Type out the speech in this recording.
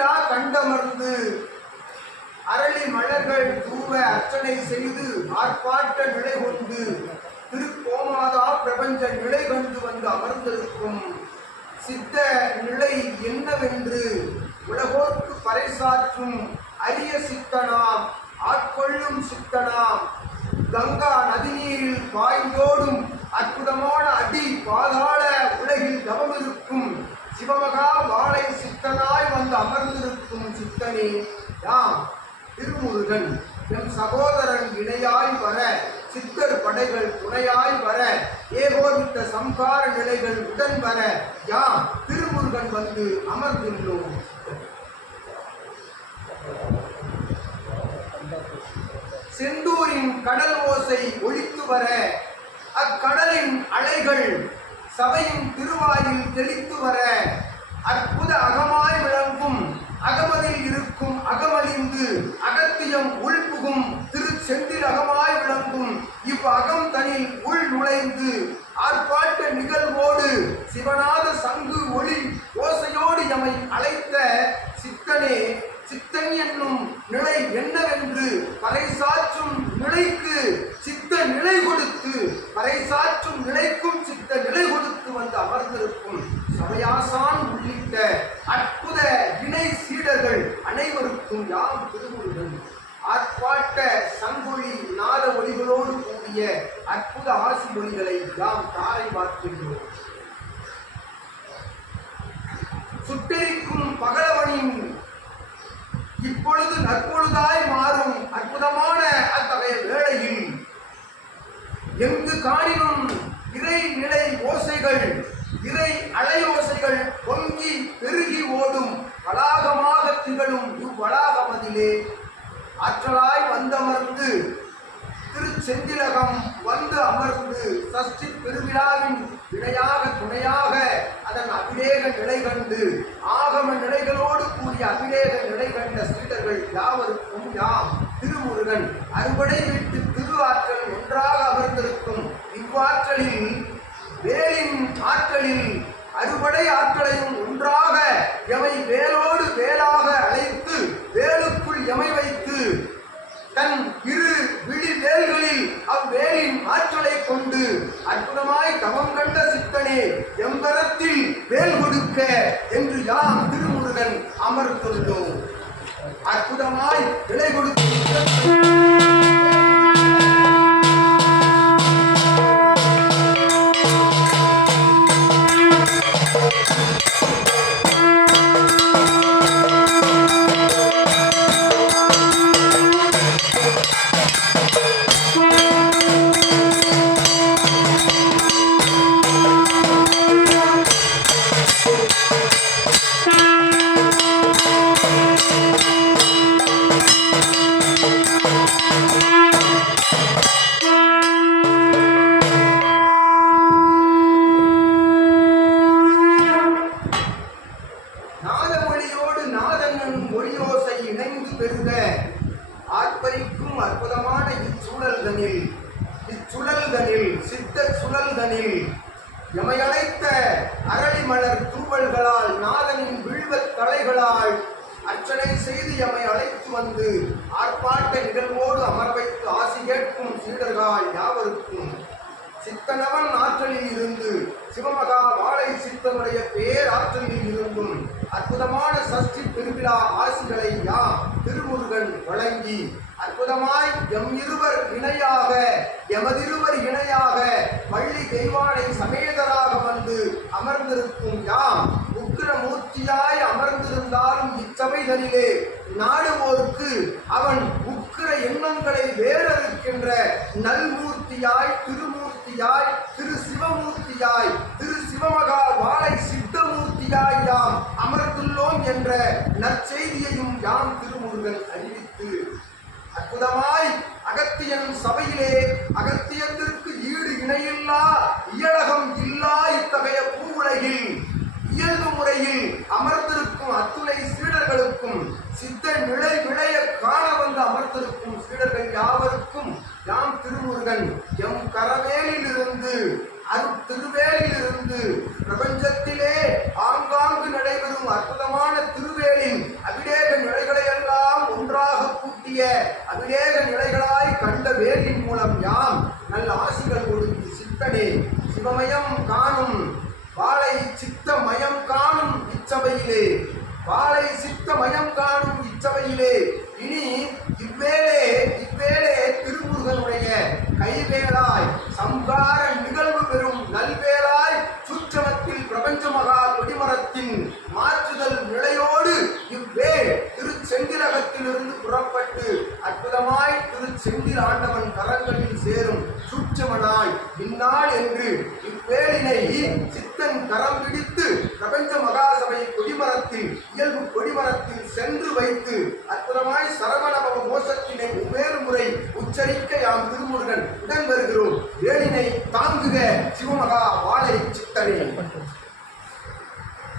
பெருவிழா கண்டமர்ந்து அரளி மலர்கள் தூவ அர்ச்சனை செய்து ஆர்ப்பாட்ட நிலை கொண்டு திருக்கோமாதா பிரபஞ்ச நிலை கண்டு வந்து அமர்ந்திருக்கும் சித்த நிலை என்னவென்று உலகோர்க்கு பறைசாற்றும் அரிய சித்தனாம் ஆட்கொள்ளும் சித்தனாம். கங்கா நதிநீரில் பாய்ந்தோடும் அற்புதமான அடி பாதாள சிவமகா வாழை சித்தனாய் வந்து அமர்ந்திருக்கும் சித்தனே யாம் திருமுருகன். என் சகோதரன் இணையாய் வர சித்தர் படைகள் துணையாய் வர ஏகோபித்த சம்கார நிலைகள் உடன் வர யாம் திருமுருகன் வந்து அமர்ந்துள்ளோம் செந்தூரின் கடல் ஓசை ஒழித்து வர அக்கடலின் அலைகள் சபையின் திருவாயில் தெளித்து வர அற்புத அகமாய் விளங்கும் அகமதில் இருக்கும் அகமலிந்து அகத்தியம் உள்புகும் திருச்செந்தில் அகமாய் விளங்கும் இவ் அகம் தனில் உள் நுழைந்து ஆர்ப்பாட்ட நிகழ்வோடு சிவநாத சங்கு ஒளி ஓசையோடு எமை அழைத்த சித்தனே சித்தன் என்னும் நிலை என்னவென்று பறைசாற்றும் நிலைக்கு சித்த நிலை கொடுத்து பறைசாற்றும் நிலைக்கும் சித்த நிலை கொடுத்து வந்து அமர்ந்திருக்கும் சமயாசான் உள்ளிட்ட அற்புத இணை சீடர்கள் அனைவருக்கும் யாம் திருமுருகன் ஆர்ப்பாட்ட சங்கொழி நாத ஒளிகளோடு கூடிய அற்புத ஆசி மொழிகளை யாம் தாரை பார்க்கின்றோம் சுட்டெரிக்கும் பகலவனின் இப்பொழுது நற்பொழுதாய் மாறும் அற்புதமான அத்தகைய வேளையில் எங்கு காணினும் இறை நிலை ஓசைகள் இறை அலையோசைகள் பொங்கி பெருகி ஓடும் வளாகமாக திகழும் இவ்வளாகமதிலே ஆற்றலாய் வந்தமர்ந்து திருச்செந்திலகம் வந்து அமர்ந்து சஷ்டி பெருவிழாவின் இணையாக துணையாக அதன் அபிலேக நிலை கண்டு ஆகம நிலைகளோடு கூடிய அபிலேக நிலை கண்ட சீடர்கள் யாவருக்கும் யாம் திருமுருகன் அறுபடை வீட்டு திரு ஆற்றல் ஒன்றாக அமர்ந்திருக்கும் இவ்வாற்றலில் வேலின் ஆற்றலில் அறுபடை ஆற்றலையும் ஒன்றாக எமை வேலோடு வேலாக அழைத்து வேலுக்குள் எமை வைத்து தன் இரு விழி வேல்களில் அவ்வேலின் ஆற்றலை கொண்டு அற்புதமாய் தவம் கண்ட சித்தனே எம்பரத்தில் வேல் கொடுக்க என்று யாம் திருமுருகன் அமர்ந்துள்ளோம் அற்புதமாய் விலை கொடுத்து பெருக. ஆர்ப்பரிக்கும் அற்புதமான இச்சூழல்தனில் இச்சுழல்தனில் சித்த சுழல்தனில் எமையழைத்த அரளிமலர் தூவல்களால் நாதனின் விழ்வத் தலைகளால் அர்ச்சனை செய்து எமை அழைத்து வந்து ஆர்ப்பாட்ட நிகழ்வோடு அமர் வைத்து ஆசி கேட்கும் சீடர்கள் யாவருக்கும் சித்தனவன் ஆற்றலில் இருந்து சிவமகா வாழை சித்தனுடைய பேராற்றலில் இருந்தும் அற்புதமான சஷ்டி பெருவிழா ஆசிகளை யாம் திருமுருகன் நடத்தி அற்புதமாய் எம் இருவர் இணையாக எமதிருவர் இணையாக பள்ளி தெய்வானை சமேதராக வந்து அமர்ந்திருக்கும் யாம். உக்கிரமூர்த்தியாய் அமர்ந்திருந்தாலும் இச்சபைகளிலே நாடுவோருக்கு அவன் உக்கிர எண்ணங்களை வேறறுக்கின்ற நல்மூர்த்தியாய் திருமூர்த்தியாய் திரு சிவமூர்த்தியாய் திரு சிவமகா வாழை சித்தமூர்த்தியாய் யாம் அமர்ந்துள்ளோம் என்ற நற்செய்தியையும் யாம் திருமுருகன் அற்புதமாய் அகத்தியன் சபையிலே அகத்தியத்திற்கு ஈடு இணையில்லா இயலகம் இல்லா இத்தகைய பூவுலகில். இயல்பு முறையில் அமர்ந்திருக்கும் அத்துணை சீடர்களுக்கும் சித்த நிலை விளைய காண வந்து அமர்ந்திருக்கும் சீடர்கள் யாவருக்கும் யாம் திருமுருகன். நித்திய அபிநேக நிலைகளாய் கண்ட வேலின் மூலம் யாம் நல்ல ஆசிகள் ஒழுங்கி சித்தனே. சிவமயம் காணும் வாழை சித்த மயம் காணும் இச்சபையிலே. வாழை சித்த மயம் காணும் இச்சபையிலே. தம் கரங்களில் சேரும் சூட்சமனாய். இந்நாள் என்று இப்பேரினை சித்தன் கரம் பிடித்து பிரபஞ்ச மகாசபை கொடிமரத்தில் இயல்பு கொடிமரத்தில் சென்று வைத்து அற்புதமாய் சரவணபவ மோசத்தினை வேறு முறை உச்சரிக்க யாம் திருமுருகன் உடன் வருகிறோம். ஏழினை தாங்குக சிவமகா வாழை சித்தனை.